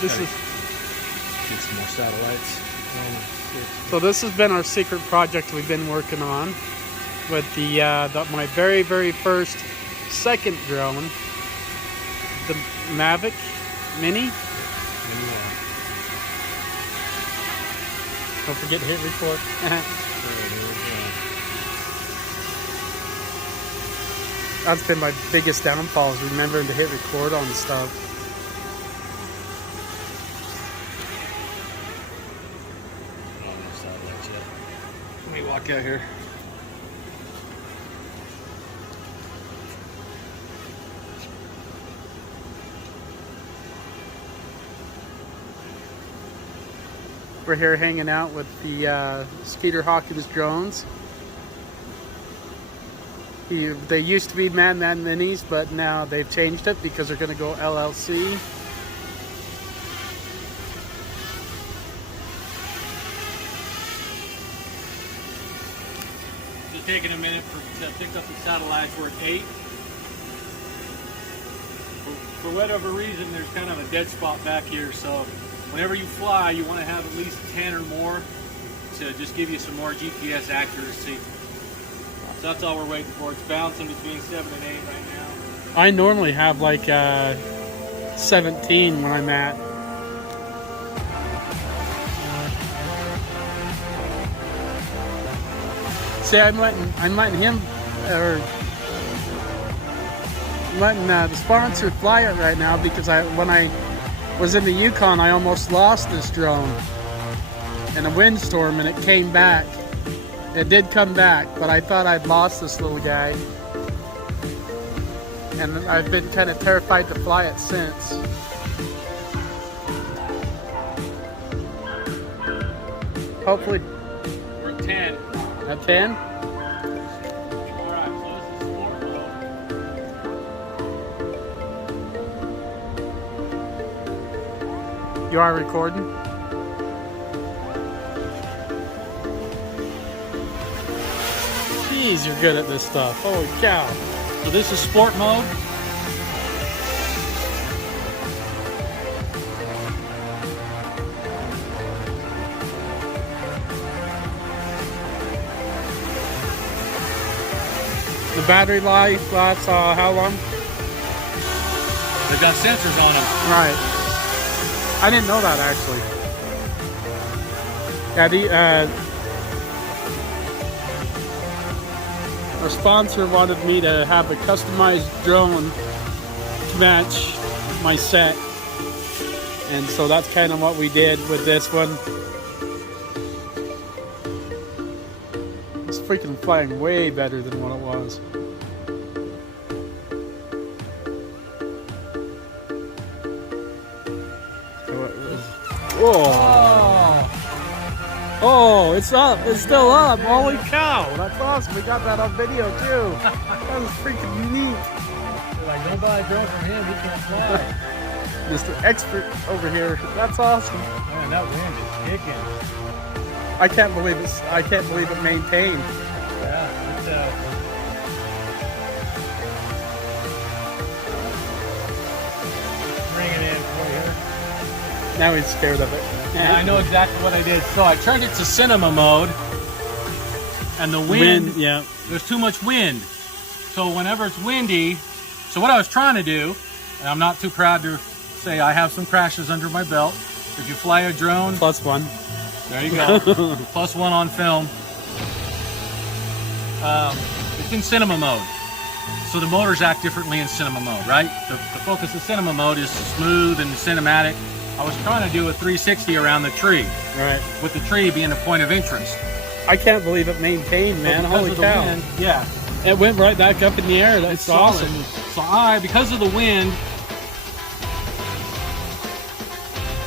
This is get some more satellites. so. This has been our secret project we've been working on with my very first second drone, the Mavic Mini. Don't forget to hit record. That's been my biggest downfall, is remembering to hit record on stuff. Let me walk out here. We're here hanging out with the Skeeter Hawkins drones. They used to be Madman Minis, but now they've changed it because they're going to go LLC. Just taking a minute to pick up the satellites. We're at 8. For whatever reason, there's kind of a dead spot back here, so whenever you fly, you want to have at least 10 or more to just give you some more GPS accuracy. So that's all we're waiting for. It's bouncing between 7 and 8 right now. I normally have like 17 when I'm at. See, I'm letting him, or letting the sponsor fly it right now, because when I was in the Yukon, I almost lost this drone in a windstorm, and it came back. It did come back, but I thought I'd lost this little guy, and I've been kind of terrified to fly it since. Hopefully. We're at 10. At 10? Alright, so this is sport mode. You are recording? Jeez, you're good at this stuff. Holy cow. So this is sport mode. The battery life lasts how long? They've got sensors on them. Right. I didn't know that, actually. Yeah, our sponsor wanted me to have a customized drone to match my set, and so that's kind of what we did with this one. It's freaking flying way better than what it was. Whoa. Oh, it's up. It's still up. Holy cow. That's awesome. We got that on video too. That was freaking neat. You're like, don't buy a drone from him. He can't fly. Mr. Expert over here. That's awesome. Man, that wind is kicking. I can't believe it maintained. Yeah, it's bring it in for you. Now he's scared of it. Yeah, I know exactly what I did. So I turned it to cinema mode, and the wind, yeah. There's too much wind. So whenever it's windy, so what I was trying to do, and I'm not too proud to say I have some crashes under my belt. If you fly a drone, +1. There you go. +1 on film. It's in cinema mode. So the motors act differently in cinema mode, right? The focus of cinema mode is smooth and cinematic. I was trying to do a 360 around the tree. Right. With the tree being a point of interest. I can't believe it maintained, man. Holy cow. Wind, yeah. It went right back up in the air. That's awesome. So because of the wind,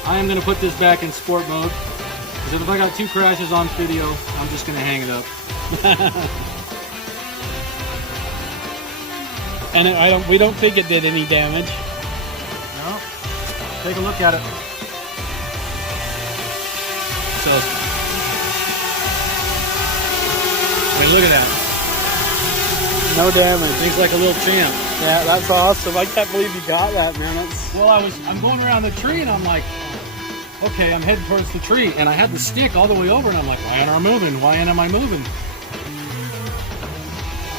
I am going to put this back in sport mode. Because if I got 2 crashes on video, I'm just going to hang it up. And we don't think it did any damage. No. Take a look at it. So, I mean, look at that. No damage. Things like a little champ. Yeah, that's awesome. I can't believe you got that, man. That's... Well, I'm going around the tree and I'm like, okay, I'm heading towards the tree, and I had the stick all the way over, and I'm like, why am I moving? Why am I moving?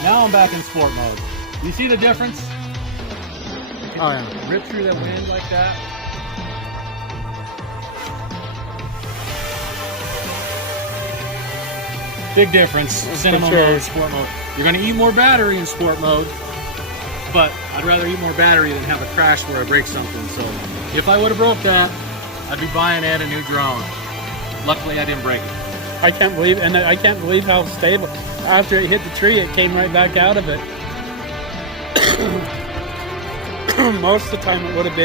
Now I'm back in sport mode. You see the difference? Oh yeah. Rip through the wind like that. Big difference. Cinema mode, sport mode. You're going to eat more battery in sport mode, but I'd rather eat more battery than have a crash where I break something. So if I would have broke that, I'd be buying Ed a new drone. Luckily, I didn't break it. I can't believe, and I can't believe how stable. After it hit the tree, it came right back out of it. Most of the time, it would have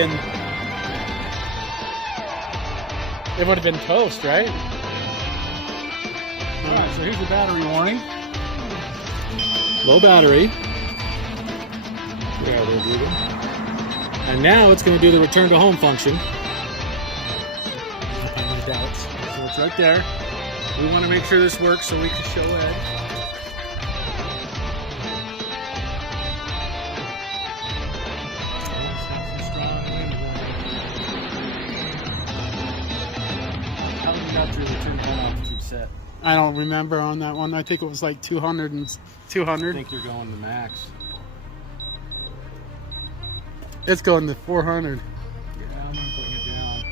been toast, right? All right, so here's the battery warning. Low battery. Yeah, we'll do that. And now it's going to do the return to home function. No doubts. So it's right there. We want to make sure this works so we can show Ed. How many got through the return to home altitude set? I don't remember on that one. I think it was like 200 and 200. I think you're going to max. It's going to 400. Yeah, I'm putting it down.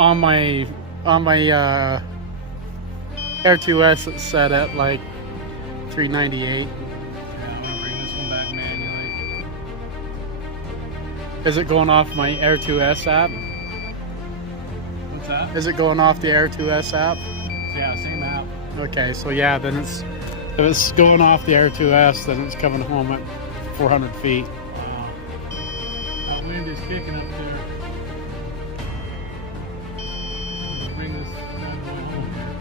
On my Air 2S, it's set at like 398. Yeah, I'm gonna bring this one back manually. Is it going off my Air 2S app? What's that? Is it going off the Air 2S app? Yeah, same app. Okay, so yeah, then if it's going off the Air 2S, then it's coming home at 400 feet. That wind is kicking up there. I'm gonna bring this bad boy home here.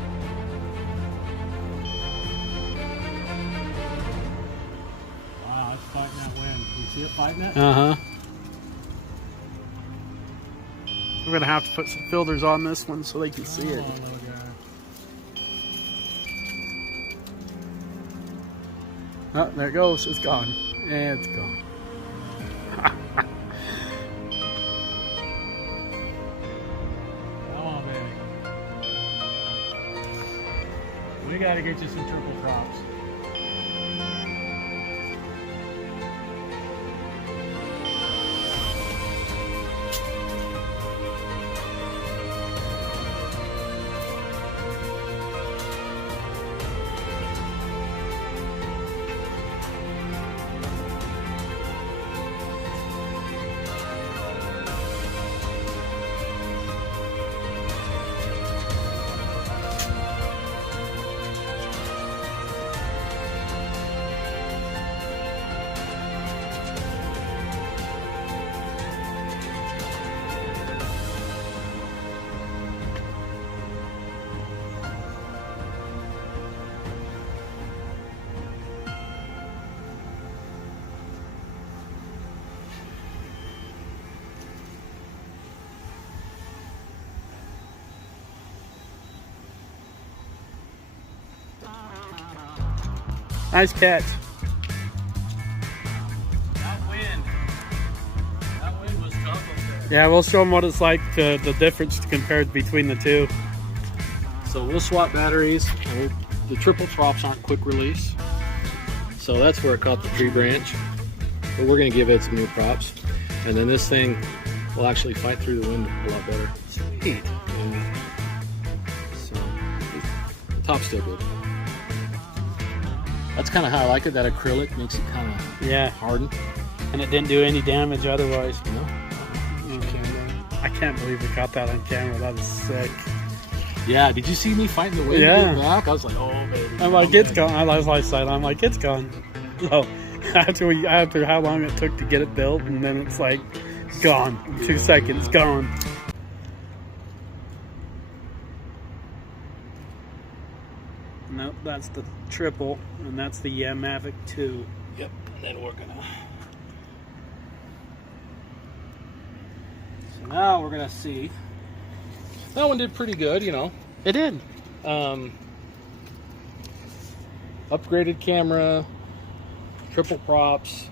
Wow, it's fighting that wind. You see it fighting it? Uh-huh. We're gonna have to put some filters on this one so they can see it. Oh, little guy. Oh, there it goes. It's gone. Yeah, it's gone. Come on, baby. We gotta get you some triple props. Nice catch. That wind was tough up there. Yeah, we'll show them what it's like, the difference compared between the two. So we'll swap batteries. The triple props aren't quick release, so that's where it caught the tree branch. But we're going to give it some new props, and then this thing will actually fight through the wind a lot better. Sweet. So the top's still good. That's kind of how I like it. That acrylic makes it kind of harden, and it didn't do any damage otherwise. No. Okay. I can't believe we caught that on camera. That was sick. Yeah, did you see me fighting the wind back? I was like, oh baby. I'm like, it's gone. I'm like, it's gone. So after how long it took to get it built, and then it's like gone. 2 seconds, gone. Nope, that's the triple, and that's the Mavic 2. Yep, and then we're gonna. So now we're gonna see. That one did pretty good, you know. It did. upgraded camera, triple props,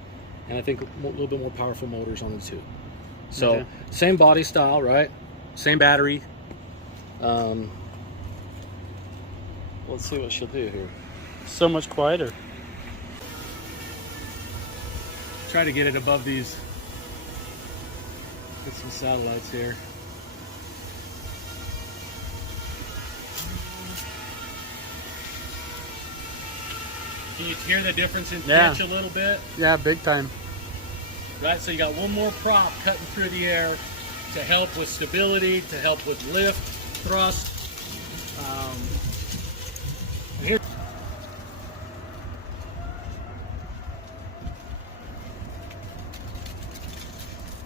and I think a little bit more powerful motors on the two. So Okay. same body style, right? Same battery. Let's see what she'll do here. So much quieter. Try to get it above these. Get some satellites here. Can you hear the difference in Yeah. pitch a little bit? Yeah, big time. Right, so you got one more prop cutting through the air to help with stability, to help with lift, thrust. And here.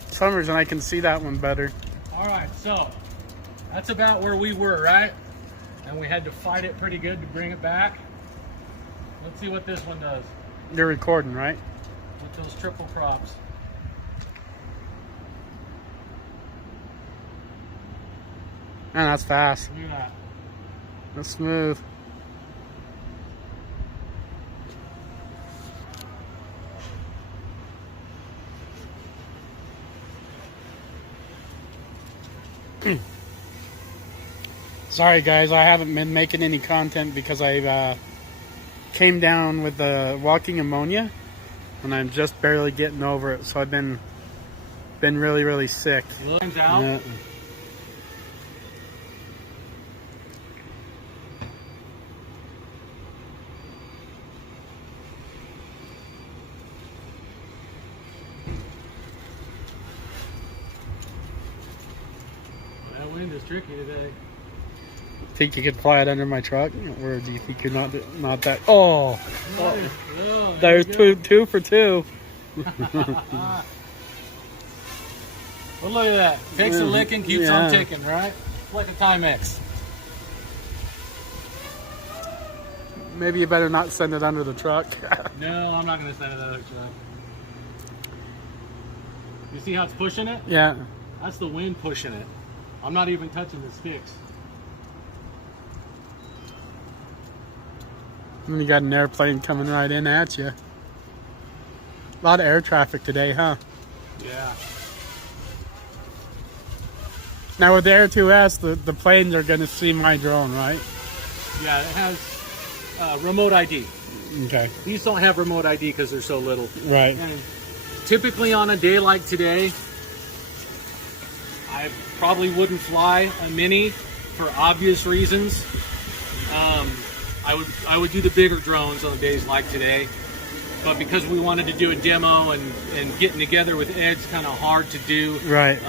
For some reason I can see that one better. All right, so that's about where we were, right? And we had to fight it pretty good to bring it back. Let's see what this one does You're recording, right? with those triple props. Man, that's fast. Look at that. That's smooth. Sorry guys, I haven't been making any content because I came down with the walking pneumonia and I'm just barely getting over it, so I've been really sick. Lines out. Yeah. That wind is tricky today. Think you could fly it under my truck, or do you think you're not that? Oh, Oh, there's you go. two for two. Well, look at that. Takes a licking, keeps on Yeah. ticking, right? Like a Timex. Maybe you better not send it under the truck. No, I'm not going to send it out of the truck. You see how it's pushing it? Yeah. That's the wind pushing it. I'm not even touching the sticks. And you got an airplane coming right in at you. A lot of air traffic today, huh? Yeah. Now with the Air 2S, the planes are going to see my drone, right? Yeah, it has remote ID. Okay. These don't have remote ID because they're so little. Right. And typically on a day like today, I probably wouldn't fly a Mini for obvious reasons. I would do the bigger drones on days like today, but because we wanted to do a demo and getting together with Ed's kind of hard to do. Right.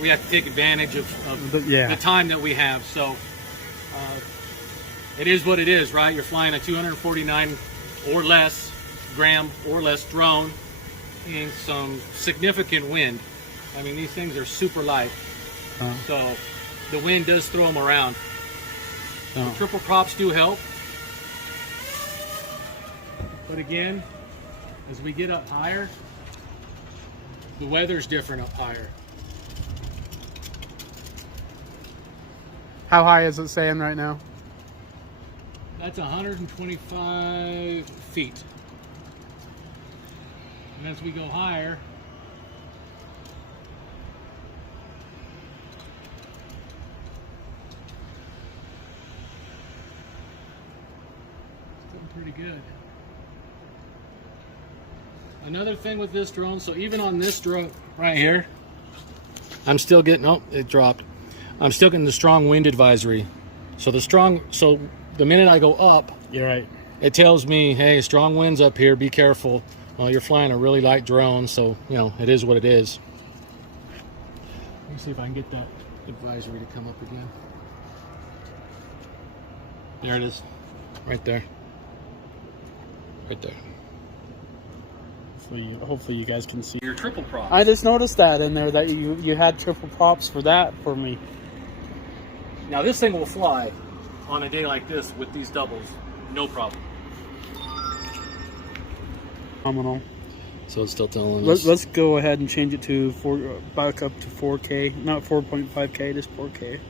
We have to take advantage of Yeah. the time that we have. So it is what it is, right? You're flying a 249 or less gram or less drone in some significant wind. I mean, these things are super light, so the wind does throw them around. Oh. The triple props do help, but again, as we get up higher, the weather's different up higher. How high is it saying right now? That's 125 feet. And as we go higher, it's looking pretty good. Another thing with this drone, so even on this drone right here, I'm still getting, oh, it dropped. I'm still getting the strong wind advisory. So the minute I go up, You're right. it tells me, hey, strong winds up here, be careful. Well, you're flying a really light drone, so, you know, it is what it is. Let me see if I can get that advisory to come up again. There it is. Right there. Right there. Hopefully you guys can see. Your triple prop. I just noticed that in there that you had triple props for that for me. Now, this thing will fly on a day like this with these doubles. No problem. Phenomenal. So it's still telling us. Let's go ahead and change it to back up to 4K, not 4.5K, just 4K.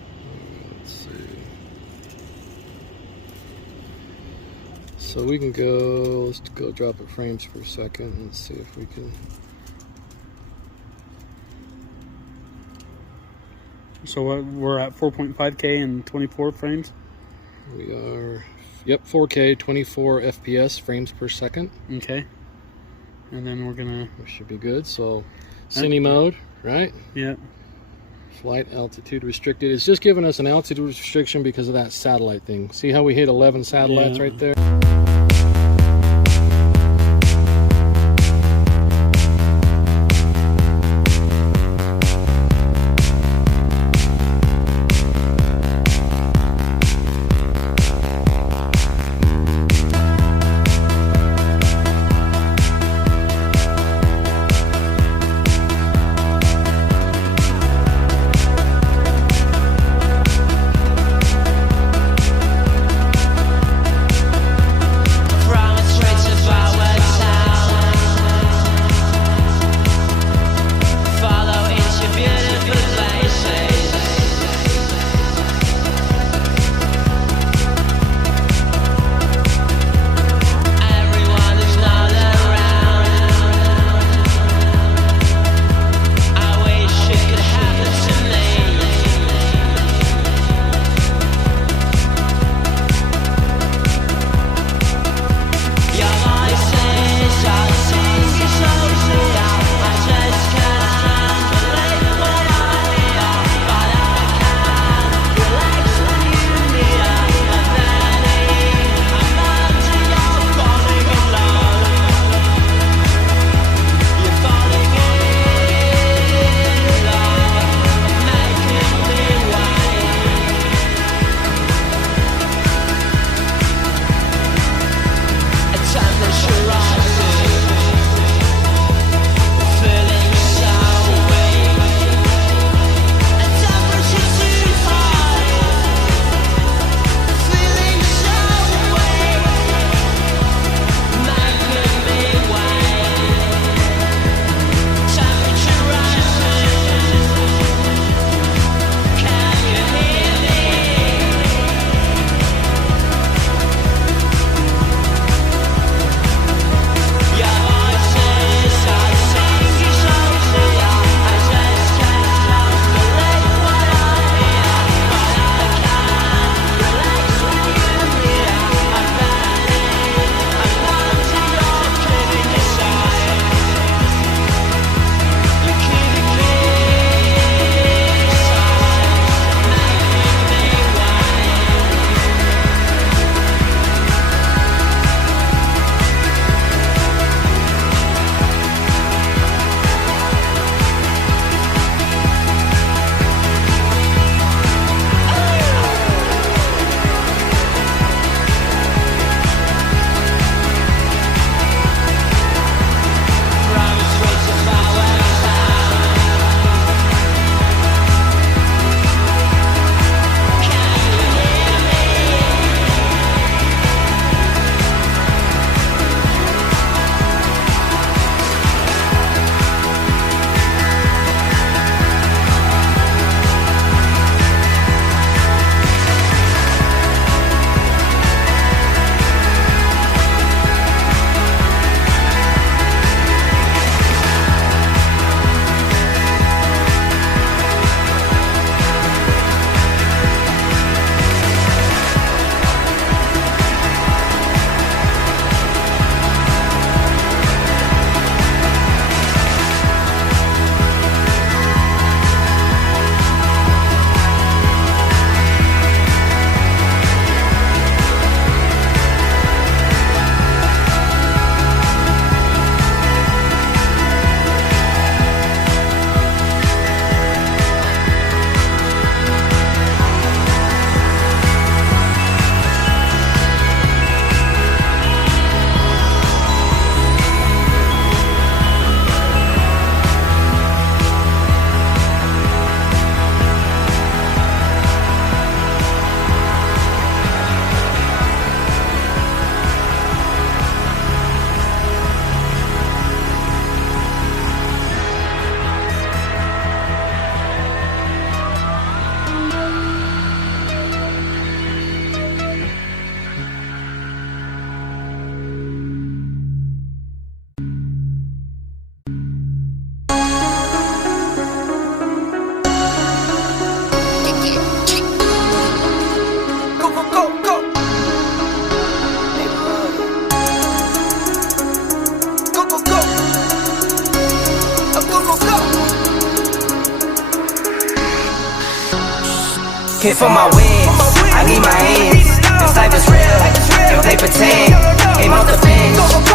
Let's see. So we can go, let's go drop it frames per second and see if we can. So we're at 4.5K and 24 frames? We are, yep, 4K, 24 FPS, frames per second. Okay. And then we're gonna... We should be good. So, cine mode, right? Yeah. Flight altitude restricted. It's just giving us an altitude restriction because of that satellite thing. See how we hit 11 satellites right there? Pay for my wins, I need my hands. This life is real, if they pretend, aim out the bench.